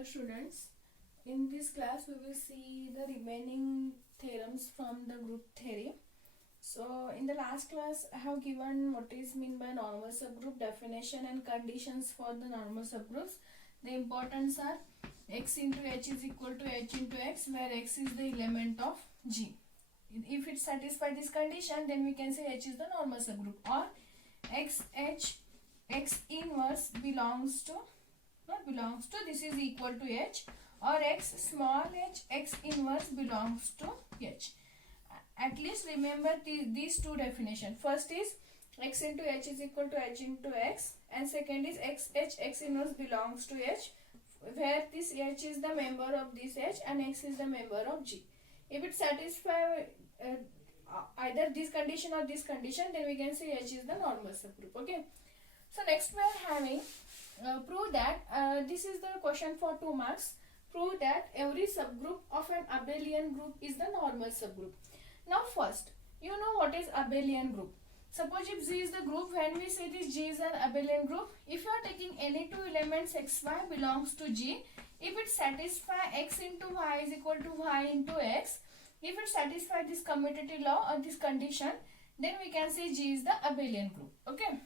dear students. In this class we will see the remaining theorems from the group theory. So in the last class I have given what is meant by normal subgroup, definition and conditions for the normal subgroups. The importance are x into h is equal to h into x, where x is the element of G. If it satisfies this condition, then we can say h is the normal subgroup, or x inverse belongs to this is equal to h, or x small h x inverse belongs to h. At least remember these two definitions. First is x into h is equal to h into x, and second is x inverse belongs to h, where this h is the member of this h and x is the member of G. If it satisfies either this condition or this condition, then we can say h is the normal subgroup. Okay. So next we are having prove that this is the question for 2 marks. Prove that every subgroup of an abelian group is the normal subgroup. Now first, you know what is abelian group. Suppose if G is the group, when we say this G is an abelian group, if you are taking any two elements xy belongs to G, if it satisfies x into y is equal to y into x, if it satisfies this commutative law or this condition, then we can say G is the abelian group. Okay.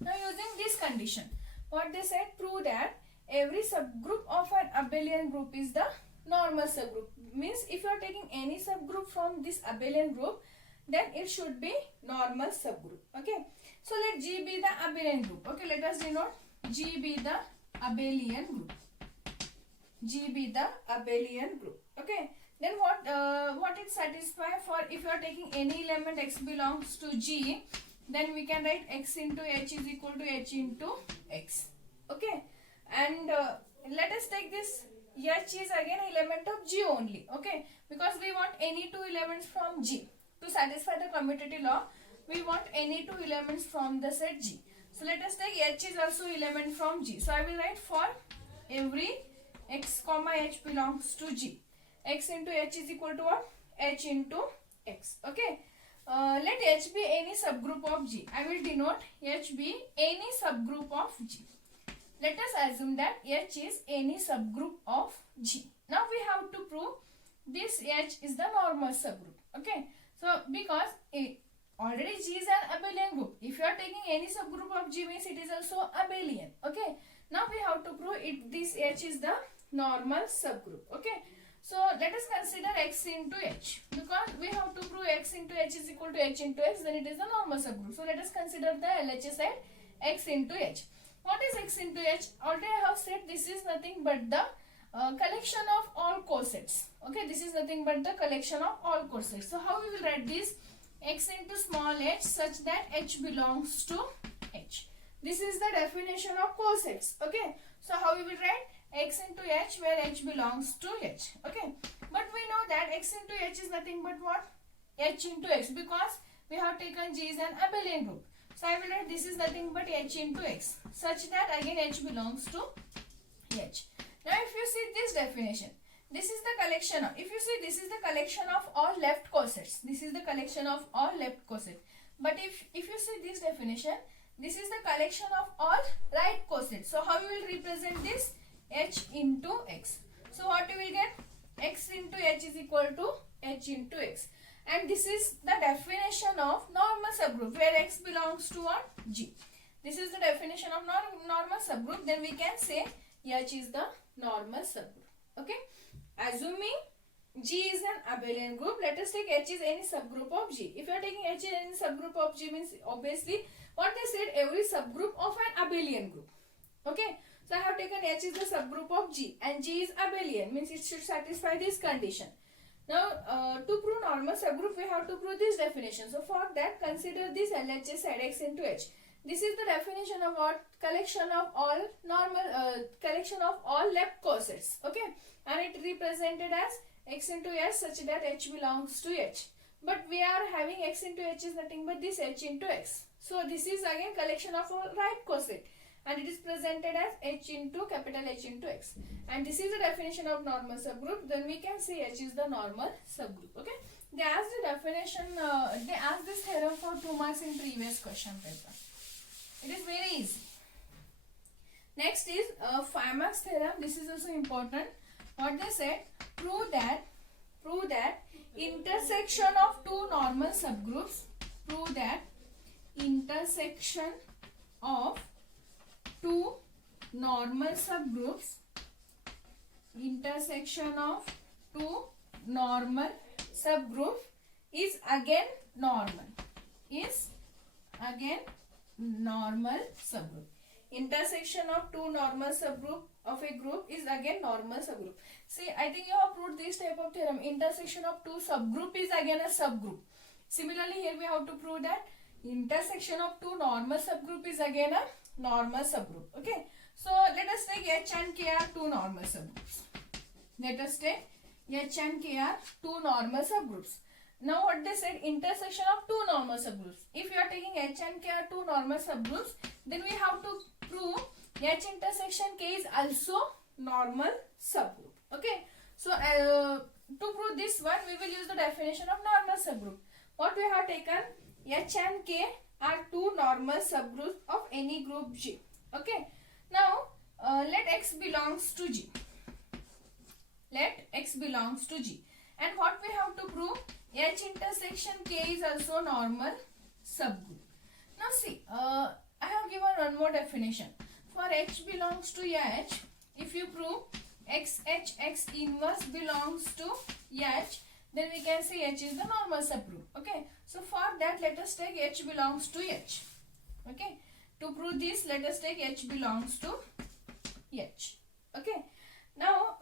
Now using this condition, what they said, prove that every subgroup of an abelian group is the normal subgroup. Means if you are taking any subgroup from this abelian group, then it should be normal subgroup. Okay. So let G be the abelian group. Okay, let us denote G be the abelian group. G be the abelian group. Okay. Then what it satisfy for, if you are taking any element x belongs to G, then we can write x into h is equal to h into x. Okay. And let us take this h is again element of G only. Okay. Because we want any two elements from G. To satisfy the commutative law, we want any two elements from the set G. So let us take h is also element from G. So I will write for every x comma h belongs to G, x into h is equal to what? H into x. Okay. Let h be any subgroup of G. I will denote h be any subgroup of G. Let us assume that h is any subgroup of G. Now we have to prove this h is the normal subgroup. Okay. So because already G is an abelian group. If you are taking any subgroup of G, means it is also abelian. Okay. Now we have to prove this h is the normal subgroup. Okay. So let us consider x into h, because we have to prove x into h is equal to h into x, then it is the normal subgroup. So let us consider the LHS at x into h. What is x into h? Already I have said this is nothing but the collection of all cosets. Okay, this is nothing but the collection of all cosets. So how we will write this? X into small h such that h belongs to h. This is the definition of cosets. Okay, so how we will write? X into h, where h belongs to h. Okay, but we know that x into h is nothing but what? H into x, because we have taken G is an abelian group. So I will write this is nothing but h into x, such that again h belongs to h. Now if you see this definition, this is the collection of, if you see this is the collection of all left cosets. This is the collection of all left cosets. But if you see this definition, this is the collection of all right cosets. So how you will represent this? H into x. So what you will get? X into h is equal to h into x. And this is the definition of normal subgroup, where x belongs to what? G. This is the definition of normal subgroup. Then we can say h is the normal subgroup. Okay. Assuming G is an abelian group, let us take h is any subgroup of G. If you are taking h is any subgroup of G, means obviously what they said, every subgroup of an abelian group. Okay. So I have taken h is the subgroup of G, and G is abelian, means it should satisfy this condition. Now to prove normal subgroup, we have to prove this definition. So for that, consider this LHS at x into h. This is the definition of what? Collection of all collection of all left cosets. Okay, and it represented as x into h such that h belongs to h. But we are having x into h is nothing but this h into x. So this is again collection of all right coset, and it is presented as h into capital H into x. And this is the definition of normal subgroup. Then we can say h is the normal subgroup. Okay. They asked the definition, they asked this theorem for 2 marks in previous question paper. It is very easy. Next is Fermat's theorem. This is also important. What they said, prove that intersection of two normal subgroups, prove that intersection of two normal subgroups, intersection of two normal subgroup is again normal, is again normal subgroup. Intersection of two normal subgroup of a group is again normal subgroup. See, I think you have proved this type of theorem. Intersection of two subgroup is again a subgroup. Similarly, here we have to prove that intersection of two normal subgroup is again a normal subgroup. Okay. So let us take H and K are two normal subgroups. Let us take H and K are two normal subgroups. Now what they said, intersection of two normal subgroups. If you are taking H and K are two normal subgroups, then we have to prove H intersection K is also normal subgroup. Okay. So to prove this one, we will use the definition of normal subgroup. What we have taken, H and K are two normal subgroups of any group G. Okay. Now let X belongs to G. Let X belongs to G. And what we have to prove, H intersection K is also normal subgroup. Now see, I have given one more definition. For H belongs to H, if you prove X inverse belongs to H, then we can say H is the normal subgroup. Okay. So for that, let us take H belongs to H. Okay. To prove this, let us take H belongs to H. Okay. Now,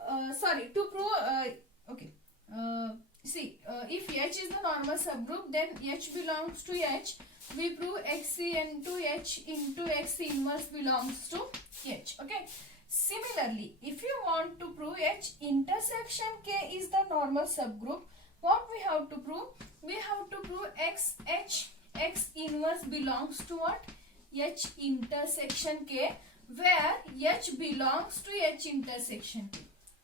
to prove, if H is the normal subgroup, then H belongs to H. We prove X into X inverse belongs to H. Okay. Similarly, if you want to prove H intersection K is the normal subgroup, what we have to prove? We have to prove X inverse belongs to what? H intersection K, where H belongs to H intersection K.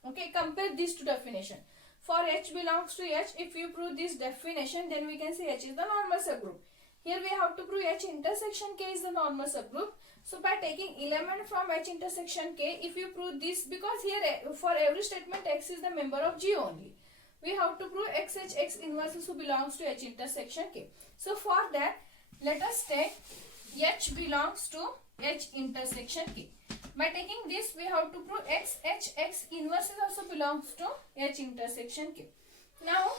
Okay, compare these two definition. For H belongs to H, if you prove this definition, then we can say H is the normal subgroup. Here we have to prove H intersection K is the normal subgroup. So by taking element from H intersection K, if you prove this, because here for every statement X is the member of G only, we have to prove X inverse also belongs to H intersection K. So for that, let us take H belongs to H intersection K. By taking this, we have to prove X inverse also belongs to H intersection K. Now,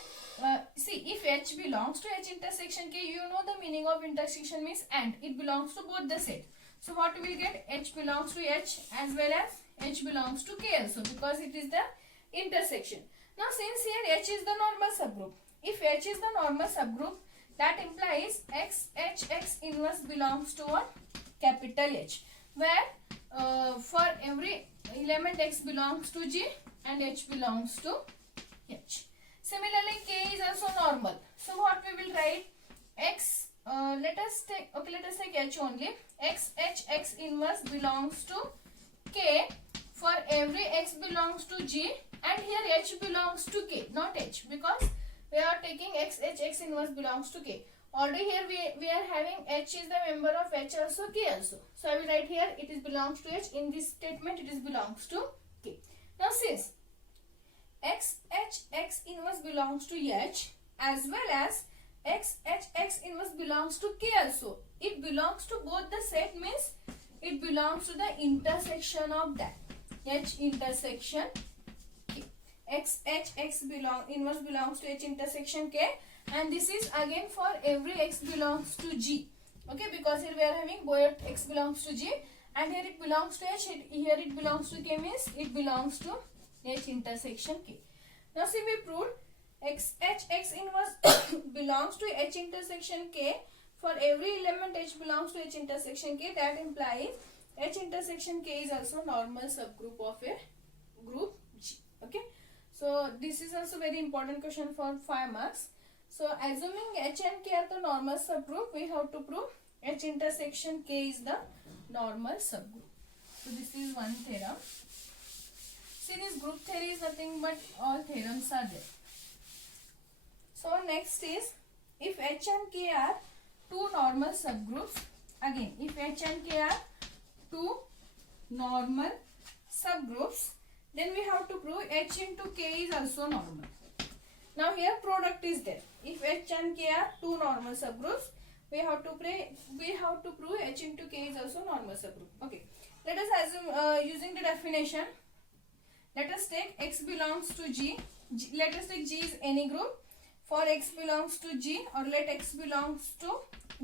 see, if H belongs to H intersection K, you know the meaning of intersection means and. It belongs to both the set. So what we will get? H belongs to H as well as H belongs to K also, because it is the intersection. Now since here H is the normal subgroup, if H is the normal subgroup, that implies X inverse belongs to what? Capital H, where for every element X belongs to G and H belongs to H. Similarly, K is also normal. So what we will write? X, let us take H only. X inverse belongs to K for every X belongs to G, and here H belongs to K, not H, because we are taking X inverse belongs to K. Already here we are having H is the member of H also, K also. So I will write here it is belongs to H. In this statement it is belongs to K. Now since X inverse belongs to H as well as X inverse belongs to K also, it belongs to both the set, means it belongs to the intersection of that H intersection K. X inverse belongs to H intersection K, and this is again for every X belongs to G. Okay, because here we are having both X belongs to G and here it belongs to H, here it belongs to K, means it belongs to H intersection K. Now see, we proved X inverse belongs to H intersection K for every element H belongs to H intersection K. That implies H intersection K is also normal subgroup of a group G. Okay, so this is also very important question for 5 marks. So assuming H and K are the normal subgroup, we have to prove H intersection K is the normal subgroup. So this is one theorem. See, this group theory is nothing but all theorems are there. So next is, if H and K are two normal subgroups, again if H and K are two normal subgroups, then we have to prove H into K is also normal. Now here product is there. If H and K are two normal subgroups, we have to prove H into K is also normal subgroup. Okay. Let us assume using the definition. Let us take X belongs to G. Let us take G is any group. For X belongs to G, or let X belongs to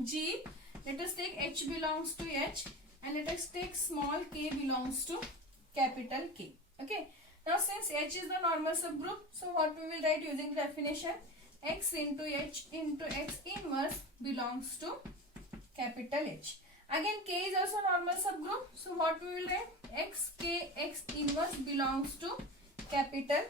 G, let us take H belongs to H, and let us take small k belongs to capital K. Okay. Now since H is the normal subgroup, so what we will write using the definition? X into H into X inverse belongs to capital H. Again K is also normal subgroup, so what we will write? X K X inverse belongs to capital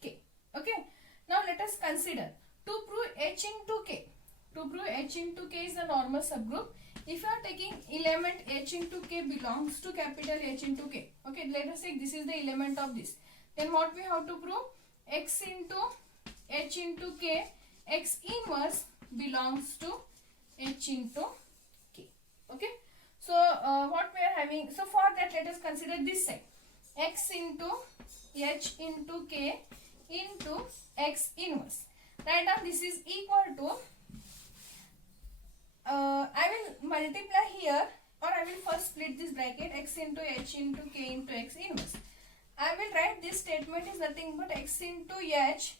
K. Okay. Now let us consider to prove H into K. To prove H into K is the normal subgroup. If you are taking element H into K belongs to capital H into K. Okay, let us say this is the element of this. Then what we have to prove? X into H into K, X inverse belongs to H into K. Okay. So what we are having? So for that, let us consider this side. X into H into K into X inverse. Right now this is equal to, I will multiply here, or I will first split this bracket, X into H into K into X inverse. I will write this statement is nothing but X into H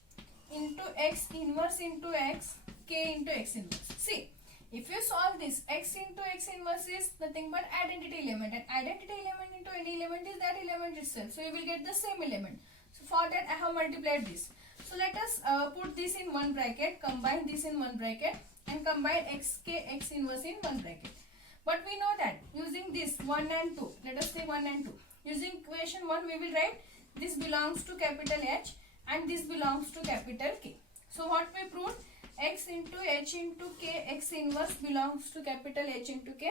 into X inverse into X, K into X inverse. See, if you solve this, X into X inverse is nothing but identity element, and identity element into any element is that element itself. So you will get the same element. So for that I have multiplied this. So let us put this in one bracket, combine this in one bracket, and combine xk x inverse in one bracket. But we know that using this 1 and 2, let us say 1 and 2. Using equation 1, we will write this belongs to capital H and this belongs to capital K. So what we proved? X into H into K x inverse belongs to capital H into K.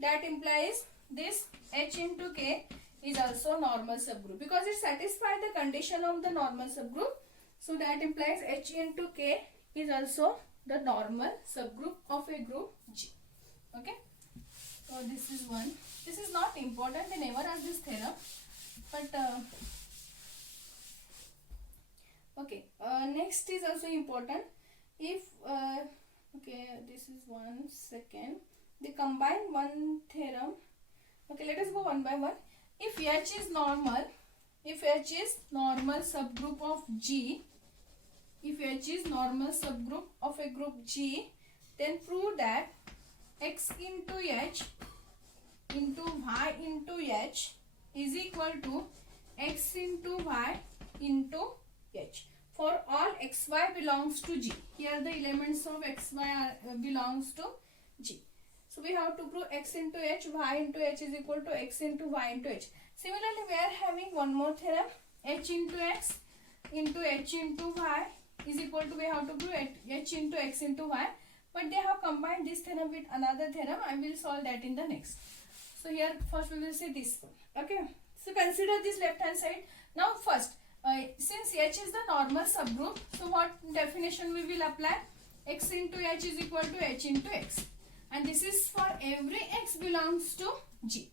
That implies this H into K is also normal subgroup because it satisfies the condition of the normal subgroup. So that implies H into K is also the normal subgroup of a group G. Okay. So this is one. This is not important. They never ask this theorem. But okay. Next is also important. If okay, this is 1 second. They combine one theorem. Okay, let us go one by one. If H is normal, subgroup of G, if H is normal subgroup of a group G, then prove that X into H into Y into H is equal to X into Y into H for all XY belongs to G. Here the elements of XY belongs to G. So we have to prove X into H, Y into H is equal to X into Y into H. Similarly, we are having one more theorem. H into X into H into Y is equal to, we have to prove H into X into Y. But they have combined this theorem with another theorem. I will solve that in the next. So here first we will see this one. Okay. So consider this left hand side. Now first, since H is the normal subgroup, so what definition we will apply? X into H is equal to H into X. And this is for every X belongs to G.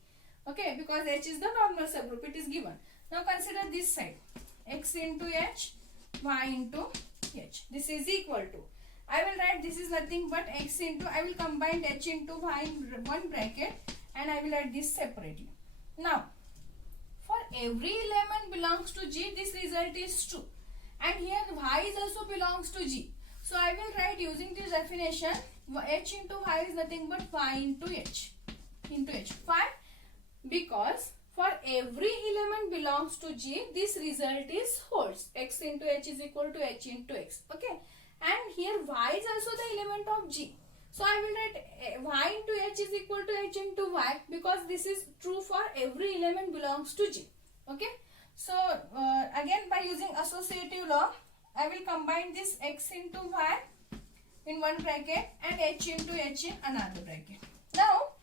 Okay, because H is the normal subgroup, it is given. Now consider this side. X into H, Y into H. This is equal to. I will write this is nothing but X into, I will combine H into Y in one bracket and I will write this separately. Now, for every element belongs to G, this result is true. And here Y is also belongs to G. So I will write using this definition, H into Y is nothing but Y into H. Into H. Why? Because for every element belongs to G, this result is holds. X into H is equal to H into X. Okay. And here Y is also the element of G. So I will write Y into H is equal to H into Y because this is true for every element belongs to G. Okay. So again by using associative law, I will combine this X into Y in one bracket and H into H in another bracket. Now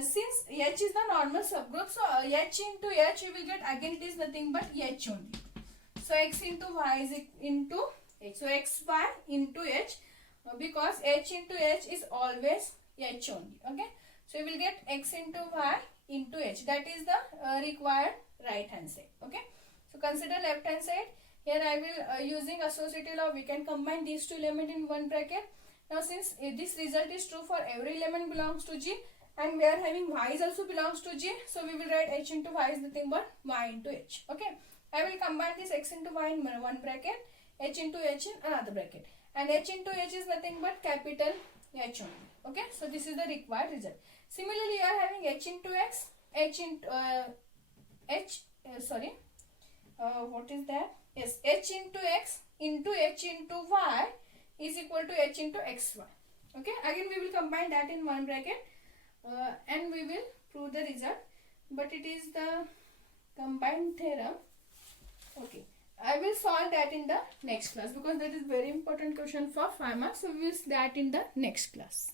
since H is the normal subgroup, so H into H you will get, again it is nothing but H only. So X into Y is into H. So XY into H because H into H is always H only. Okay. So you will get X into Y into h. That is the required right hand side. Okay, so consider left hand side. Here I will using associative law, we can combine these two elements in one bracket. Now since this result is true for every element belongs to G, and we are having y is also belongs to G, so we will write h into y is nothing but y into h. Okay, I will combine this x into y in one bracket, h into h in another bracket, and h into h is nothing but capital H only. Okay, so this is the required result. Similarly, you are having h into x, h into what is that? Yes, h into x into h into y is equal to h into xy. Okay, again we will combine that in one bracket and we will prove the result, but it is the combined theorem. Okay, I will solve that in the next class because that is very important question for 5 marks, so we will see that in the next class.